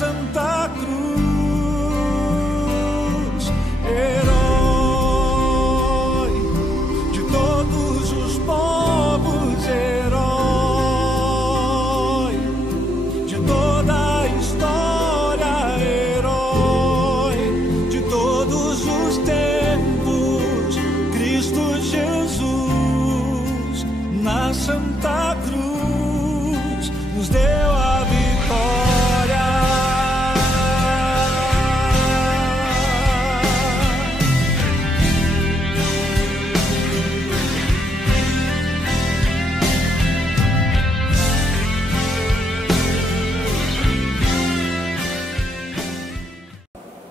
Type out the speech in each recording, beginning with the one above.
Santa Cruz, herói de todos os povos, herói de toda a história, herói de todos os tempos, Cristo Jesus, na Santa Cruz, nos deu a vitória.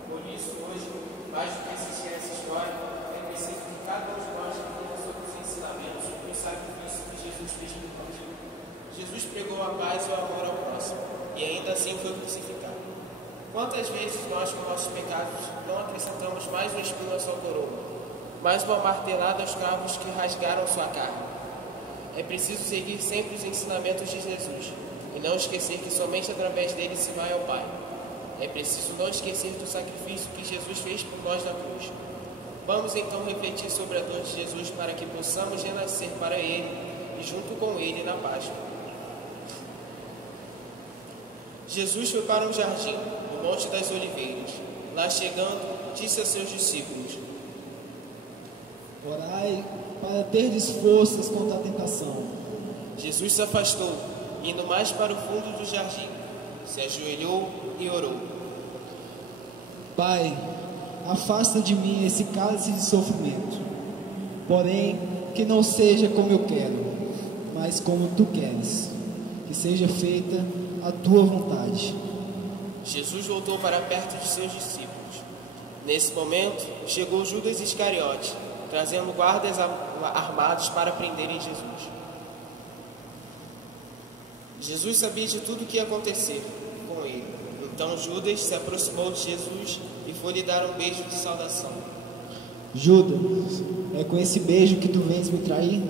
Por isso, hoje, mais do que assistir a essa história, é preciso que cada um de nós reflita sobre os ensinamentos e o sacrifício que Jesus fez por nós. Jesus pregou a paz e o amor ao próximo, e ainda assim foi crucificado. Quantas vezes nós, com nossos pecados, não acrescentamos mais um espinho à sua coroa, mais uma martelada aos cravos que rasgaram sua carne? É preciso seguir sempre os ensinamentos de Jesus, e não esquecer que somente através dele se vai ao Pai. É preciso não esquecer do sacrifício que Jesus fez por nós na cruz. Vamos então refletir sobre a dor de Jesus para que possamos renascer para Ele e junto com Ele na Páscoa. Jesus foi para um jardim, no Monte das Oliveiras. Lá chegando, disse a seus discípulos: Orai para terdes forças contra a tentação. Jesus se afastou, indo mais para o fundo do jardim. Se ajoelhou e orou: Pai, afasta de mim esse cálice de sofrimento. Porém, que não seja como eu quero, mas como tu queres. Que seja feita a tua vontade. Jesus voltou para perto de seus discípulos. Nesse momento, chegou Judas Iscariote, trazendo guardas armados para prenderem Jesus. Jesus sabia de tudo o que ia acontecer com ele. Então Judas se aproximou de Jesus e foi lhe dar um beijo de saudação. Judas, é com esse beijo que tu vens me trair?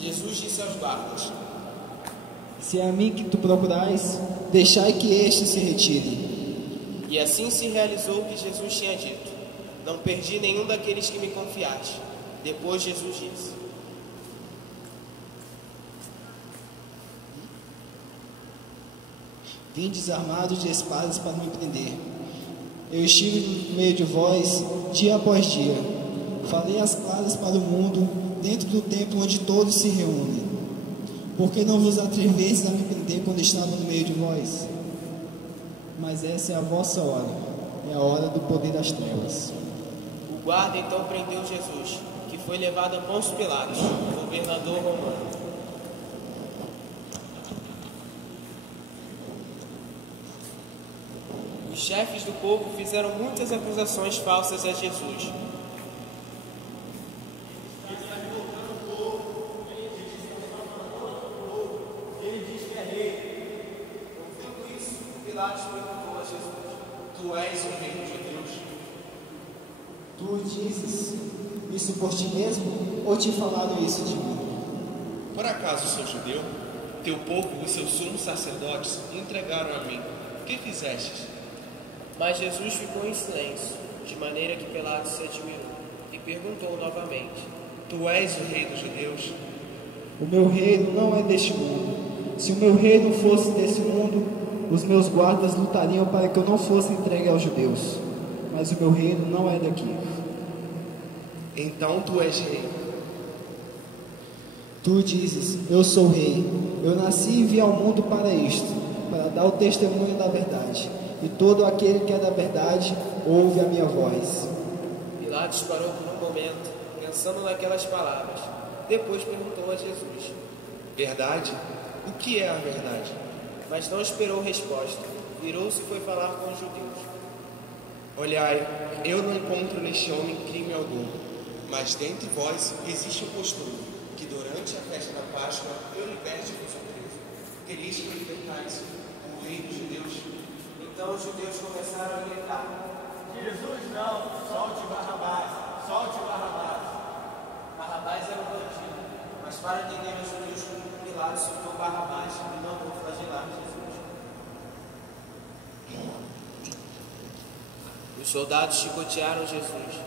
Jesus disse aos guardas: Se é a mim que tu procurais, deixai que este se retire. E assim se realizou o que Jesus tinha dito: Não perdi nenhum daqueles que me confiaste. Depois Jesus disse: Vindes armados de espadas para me prender. Eu estive no meio de vós, dia após dia. Falei as claras para o mundo, dentro do templo onde todos se reúnem. Por que não vos atreveis a me prender quando estava no meio de vós? Mas essa é a vossa hora, é a hora do poder das trevas. O guarda então prendeu Jesus, que foi levado a Pôncio Pilatos, governador romano. Os chefes do povo fizeram muitas acusações falsas a Jesus. Ele diz que é rei. Ouvindo isso, Pilatos perguntou a Jesus: Tu és o rei dos judeus? Tu dizes isso por ti mesmo, ou te falaram isso de mim? Por acaso sou judeu? Teu povo e seus sumos sacerdotes entregaram a mim. O que fizestes? Mas Jesus ficou em silêncio, de maneira que Pilatos se admirou e perguntou novamente: Tu és o rei dos judeus? O meu reino não é deste mundo. Se o meu reino fosse desse mundo, os meus guardas lutariam para que eu não fosse entregue aos judeus. Mas o meu reino não é daqui. Então tu és rei. Tu dizes, eu sou rei. Eu nasci e vim ao mundo para isto, para dar o testemunho da verdade. E todo aquele que é da verdade, ouve a minha voz. Pilatos parou por um momento, pensando naquelas palavras. Depois perguntou a Jesus: Verdade? O que é a verdade? Mas não esperou resposta. Virou-se e foi falar com os judeus. Olhai, eu não encontro neste homem crime algum. Mas dentre vós existe um costume, que durante a festa da Páscoa eu liberte por surpresa. Quereis que eu libertasse o rei dos judeus? Então os judeus começaram a gritar: Jesus não, solte Barrabás, solte Barrabás. Barrabás era um bandido, mas para atender os judeus, Pilatos soltou Barrabás e mandou flagelar Jesus. Os soldados chicotearam Jesus.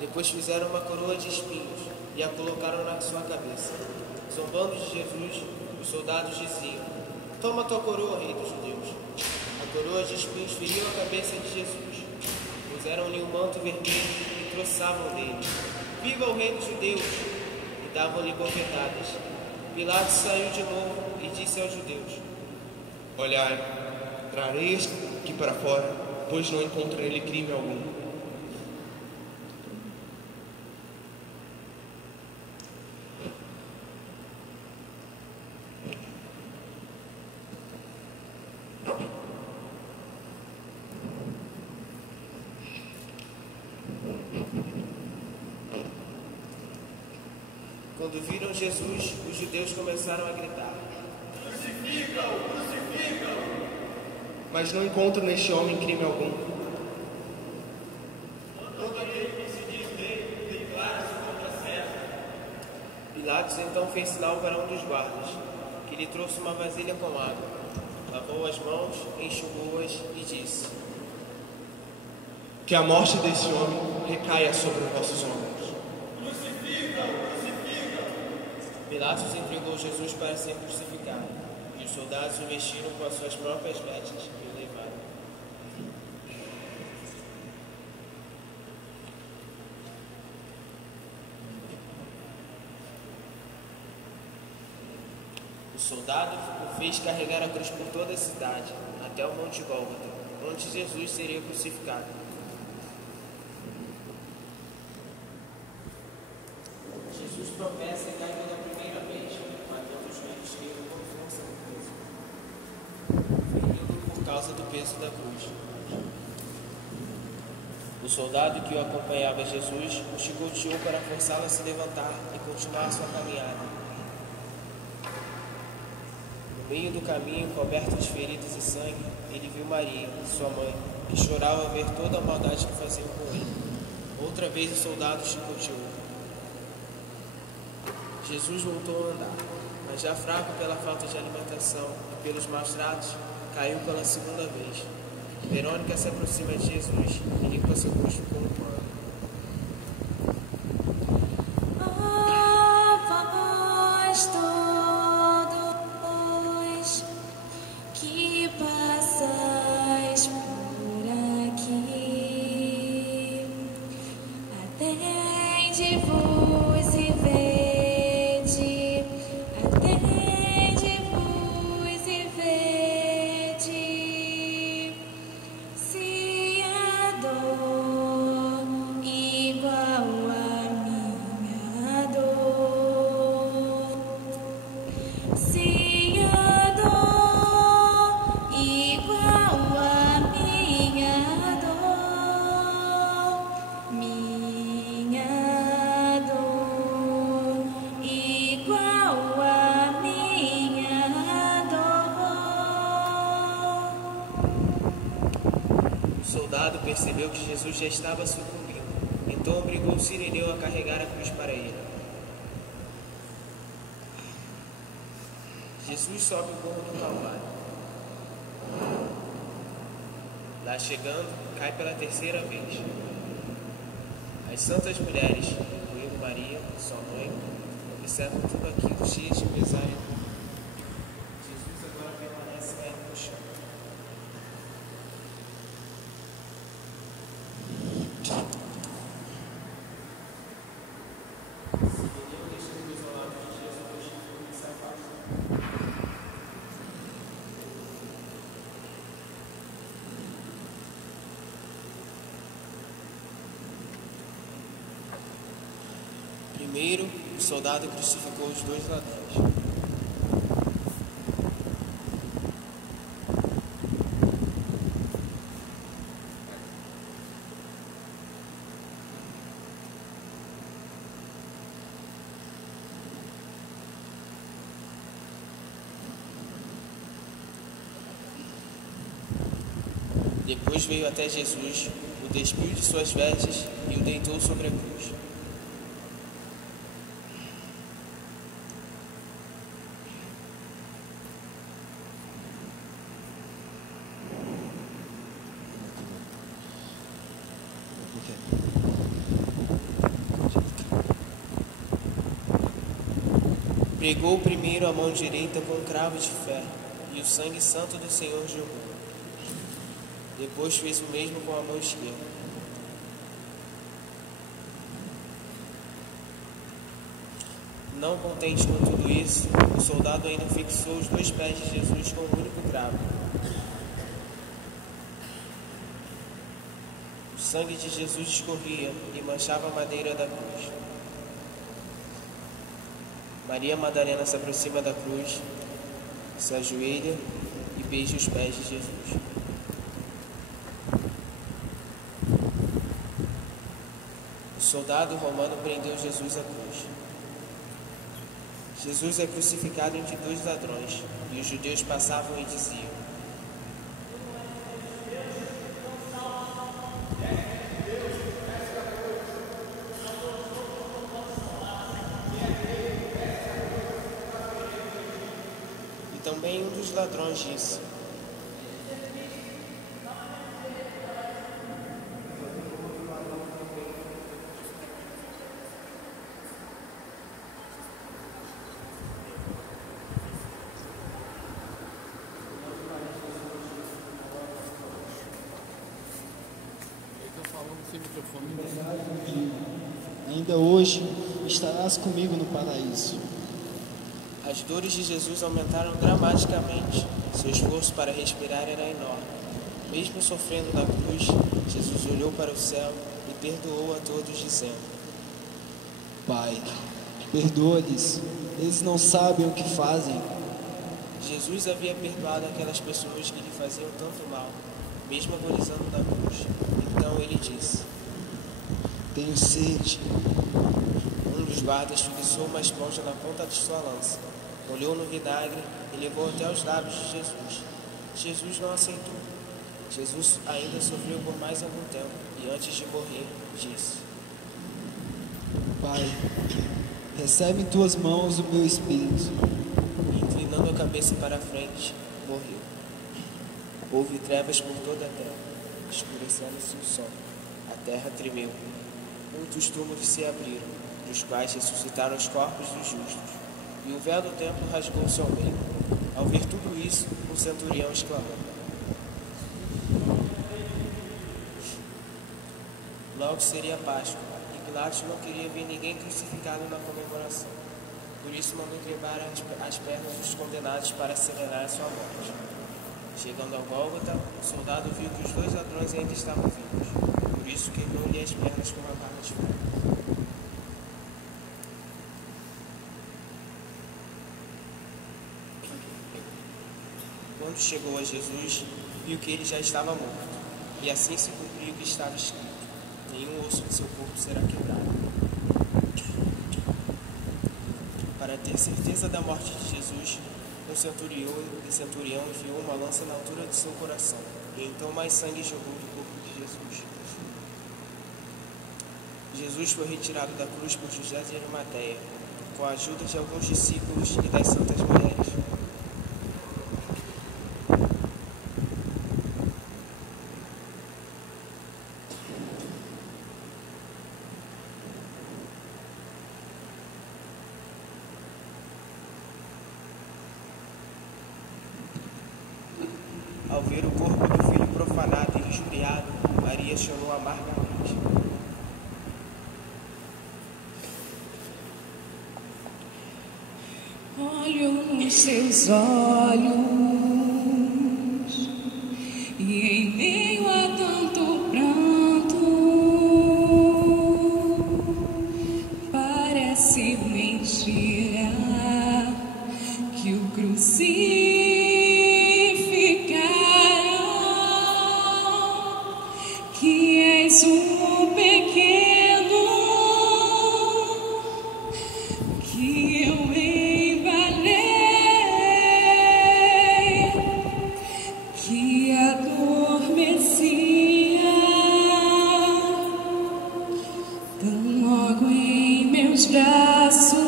Depois fizeram uma coroa de espinhos e a colocaram na sua cabeça. Zombando de Jesus, os soldados diziam: Toma tua coroa, rei dos judeus. A coroa de espinhos feriu a cabeça de Jesus. Puseram-lhe um manto vermelho e troçavam nele: Viva o rei dos judeus! E davam-lhe bofetadas. Pilatos saiu de novo e disse aos judeus: Olhai, trarei este aqui para fora, pois não encontro nele crime algum. Quando viram Jesus, os judeus começaram a gritar: Crucifica-o! Crucifica-o! Mas não encontro neste homem crime algum. Todo aquele que se diz rei declara-se contra César. Pilatos então fez sinal para um dos guardas, que lhe trouxe uma vasilha com água. Lavou as mãos, enxugou-as e disse: Que a morte desse homem recaia sobre os vossos ombros. Pilatos entregou Jesus para ser crucificado, e os soldados o vestiram com as suas próprias vestes e o levaram. O soldado o fez carregar a cruz por toda a cidade, até o Monte Gólgota, onde Jesus seria crucificado. Jesus tropeça e cai pela primeira vez, matando os joelhos esquerdo com força do peso, ferindo por causa do peso da cruz. O soldado que o acompanhava Jesus o chicoteou para forçá-lo a se levantar e continuar sua caminhada. No meio do caminho, coberto de feridas e sangue, ele viu Maria, sua mãe, que chorava ao ver toda a maldade que faziam com ele. Outra vez o soldado chicoteou. Jesus voltou a andar, mas já fraco pela falta de alimentação e pelos maus tratos, caiu pela segunda vez. Verônica se aproxima de Jesus e limpa seu rosto com um pano. Vós todos que passais por aqui, atende-vos e vede, atende-vos e vede, se a dor igual a minha dor, se a dor igual a minha dor, minha dor igual a minha dor. O soldado percebeu que Jesus já estava sucumbindo, então obrigou o sireneu a carregar a cruz para ele. Jesus sobe o morro do Calvário. Lá chegando, cai pela terceira vez. As santas mulheres, incluindo Maria, sua mãe, observam tudo aquilo cheias de pesar e dor. Jesus agora permanece caído no chão. Sireneu deixando isolado de Jesus e se afasta. Primeiro, o soldado crucificou os dois ladrões. Depois veio até Jesus, o despiu de suas vestes e o deitou sobre a cruz. Pregou primeiro a mão direita com um cravo de ferro, e o sangue santo do Senhor jogou. Depois fez o mesmo com a mão esquerda. Não contente com tudo isso, o soldado ainda fixou os 2 pés de Jesus com um único cravo. O sangue de Jesus escorria e manchava a madeira da cruz. Maria Madalena se aproxima da cruz, se ajoelha e beija os pés de Jesus. O soldado romano prendeu Jesus à cruz. Jesus é crucificado entre 2 ladrões, e os judeus passavam e diziam: E também um dos ladrões disse: Ainda hoje estarás comigo no paraíso. As dores de Jesus aumentaram dramaticamente. Seu esforço para respirar era enorme. Mesmo sofrendo na cruz, Jesus olhou para o céu e perdoou a todos, dizendo: Pai, perdoa-lhes, eles não sabem o que fazem. Jesus havia perdoado aquelas pessoas que lhe faziam tanto mal, mesmo agonizando na cruz. Então ele disse: Tenho sede. Um dos guardas fixou uma esponja na ponta de sua lança, molhou no vinagre e levou até os lábios de Jesus. Jesus não aceitou. Jesus ainda sofreu por mais algum tempo e antes de morrer disse: Pai, recebe em tuas mãos o meu espírito. E inclinando a cabeça para a frente, morreu. Houve trevas por toda a terra, escurecendo-se o sol. A terra tremeu. Muitos túmulos se abriram, dos quais ressuscitaram os corpos dos justos. E o véu do templo rasgou-se ao meio. Ao ver tudo isso, o centurião exclamou: Logo seria Páscoa, e Pilatos não queria ver ninguém crucificado na comemoração. Por isso mandou quebrar as pernas dos condenados para acelerar a sua morte. Chegando ao Gólgota, o soldado viu que os 2 ladrões ainda estavam vivos. Por isso quebrou-lhe as pernas com uma barra de ferro. Quando chegou a Jesus, viu que ele já estava morto. E assim se cumpriu o que estava escrito: nenhum osso de seu corpo será quebrado. Para ter certeza da morte de Jesus, o centurião enfiou uma lança na altura de seu coração, e então mais sangue jogou do corpo de Jesus. Jesus foi retirado da cruz por José de Arimateia, com a ajuda de alguns discípulos e das santas mulheres. Ao ver o corpo do filho profanado e injuriado, Maria chorou amargamente. Olho nos seus olhos e em meio a tanto pranto parece mentira que o crucificaram, que és um pequeno que eu que adormecia, tão logo em meus braços,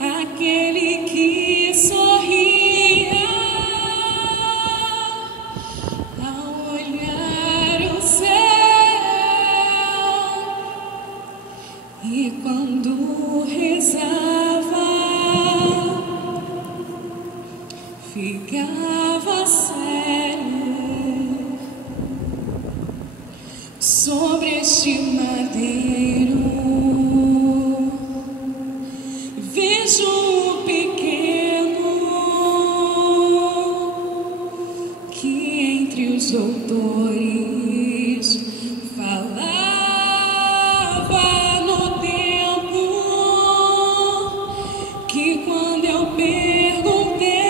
aquele que sorria ao olhar o céu E quando rezava, ficava sério sobre este madeiro. Vejo o pequeno que entre os doutores falava no tempo que, quando eu perguntei,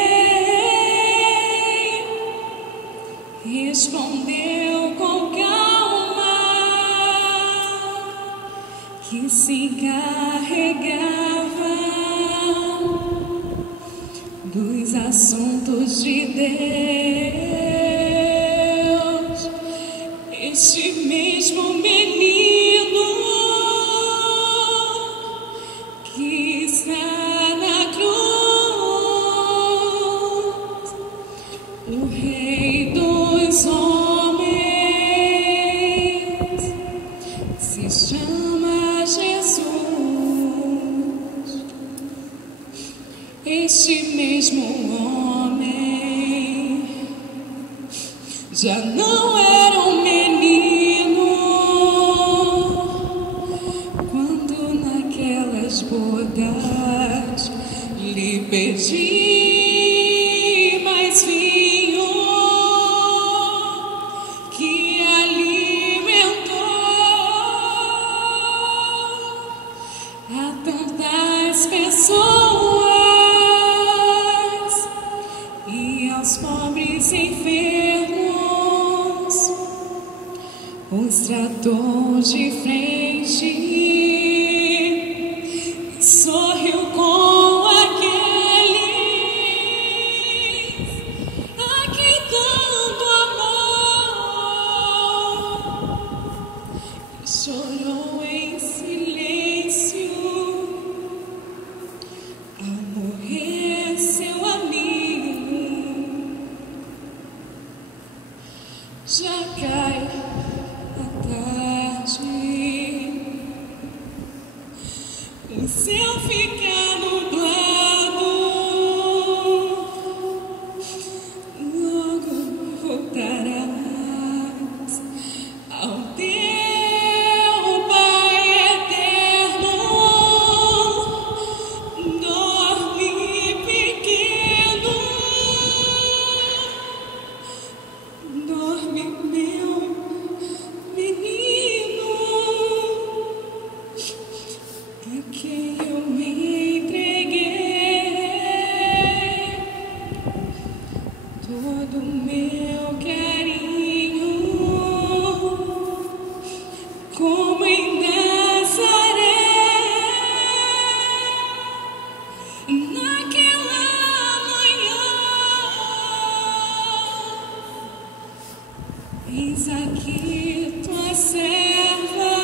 respondeu com calma que se encarregava dos assuntos de Deus. Este mesmo menino que está na cruz, o Rei dos homens, se chama Jesus. Este mesmo homem já não era um menino quando naquelas bodas lhe pedi mais vinho, que alimentou a tantas pessoas e aos pobres enfermos os tratou de frente e sorriu com aqueles a quem tanto amou, e chorou em silêncio ao morrer seu amigo. Já cai a tarde, o céu fica nublado, logo voltarás ao teu Pai eterno. Dorme, pequeno, dorme, meu menino, a quem eu me entreguei todo o meu carinho, como em Nazaré, naquela manhã. Eis aqui tua serva,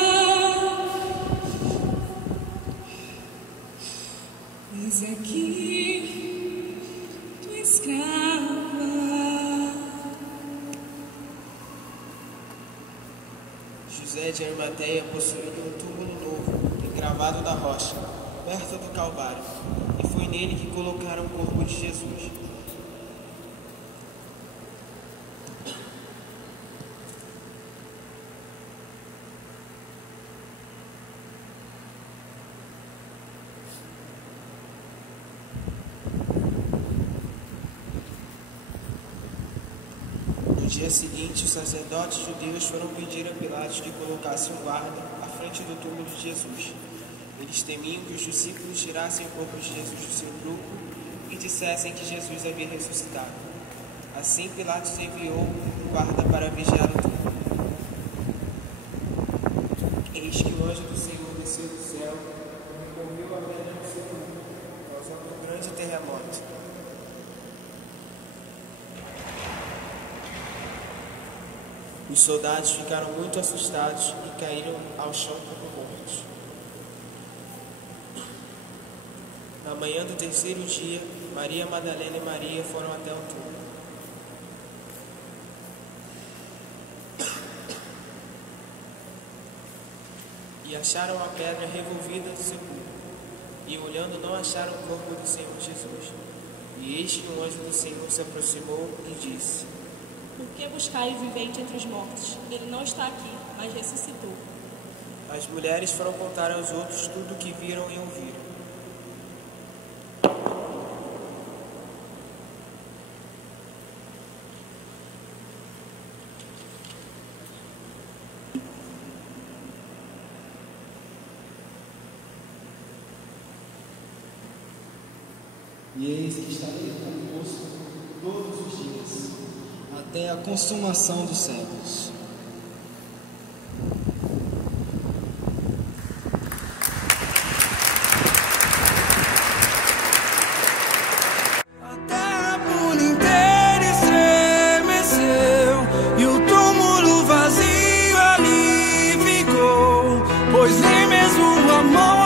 eis aqui tua escrava. José de Arimateia possuía um túmulo novo, engravado na rocha, perto do Calvário, e foi nele que colocaram o corpo de Jesus. No dia seguinte, os sacerdotes judeus foram pedir a Pilatos que colocasse um guarda à frente do túmulo de Jesus. Eles temiam que os discípulos tirassem o corpo de Jesus do seu grupo e dissessem que Jesus havia ressuscitado. Assim, Pilatos enviou um guarda para vigiar o túmulo. Eis que o anjo do Senhor desceu do céu e moveu a pedra do sepulcro, causando um grande terremoto. Os soldados ficaram muito assustados e caíram ao chão como mortos. Na manhã do terceiro dia, Maria Madalena e Maria foram até o túmulo. E acharam a pedra revolvida do sepulcro. E olhando não acharam o corpo do Senhor Jesus. E eis que um anjo do Senhor se aproximou e disse: Por que buscais o vivente entre os mortos? Ele não está aqui, mas ressuscitou. As mulheres foram contar aos outros tudo o que viram e ouviram. E eis que estarei convosco todos os dias, até a consumação dos séculos. A terra por inteira estremeceu e o túmulo vazio ali ficou, pois nem mesmo a mão